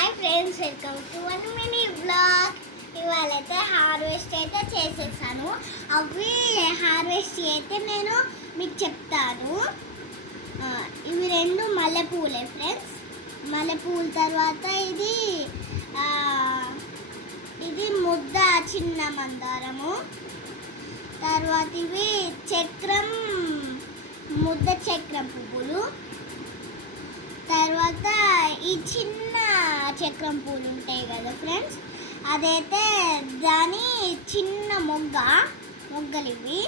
Hi friends, welcome to one mini blog. ఇవాళైతే harvest అయితే చేసేసాను. అవి హార్వెస్ట్ అయితే నేను మీకు చెప్తాను. ఇవి రెండు మల్లెపూలే ఫ్రెండ్స్. మల్లెపూల తర్వాత ఇది ముద్ద చిన్న మందారము. తర్వాత ఇవి ముద్ద చక్రం పువ్వులు. తర్వాత ఈ చిన్న చక్రం పూలు ఉంటాయి కదా ఫ్రెండ్స్, అదైతే దాని చిన్న మొగ్గలు ఇవి.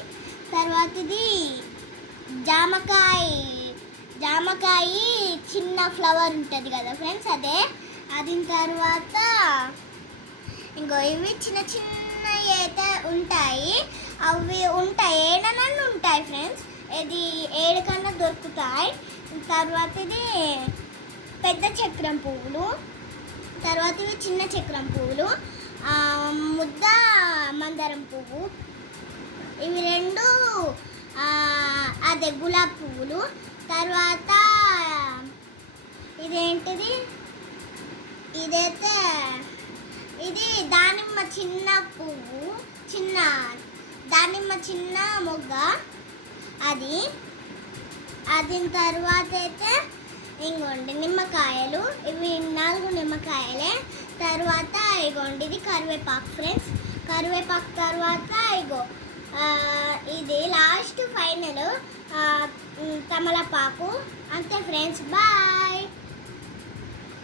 తర్వాత ఇది జామకాయ చిన్న ఫ్లవర్ ఉంటుంది కదా ఫ్రెండ్స్, అదే. అది తర్వాత ఇంకో ఇవి చిన్న చిన్నవి అయితే ఉంటాయి. అవి ఉంటాయి, ఏడనన్ను ఉంటాయి ఫ్రెండ్స్. ఇది 7 కన్నా దొరుకుతాయి. తర్వాత ఇది పెద్ద చక్రం పువ్వులు. తర్వాత ఇవి చిన్న చక్రం పువ్వులు, ముద్ద మందారం పువ్వు. ఇవి రెండు అదే గులాబీ పువ్వులు. తర్వాత ఇదేంటిది, ఇది దానిమ్మ చిన్న పువ్వు, దానిమ్మ చిన్న మొగ్గ అది. తర్వాత అయితే ఇంకోండి నిమ్మకాయలు, ఇవి 4 నిమ్మకాయలే. తర్వాత ఇగోండి ఇది కరివేపాకు ఫ్రెండ్స్. కరివేపాకు తర్వాత ఇది లాస్ట్ ఫైనల్ తమలపాకు. అంతే ఫ్రెండ్స్, బాయ్.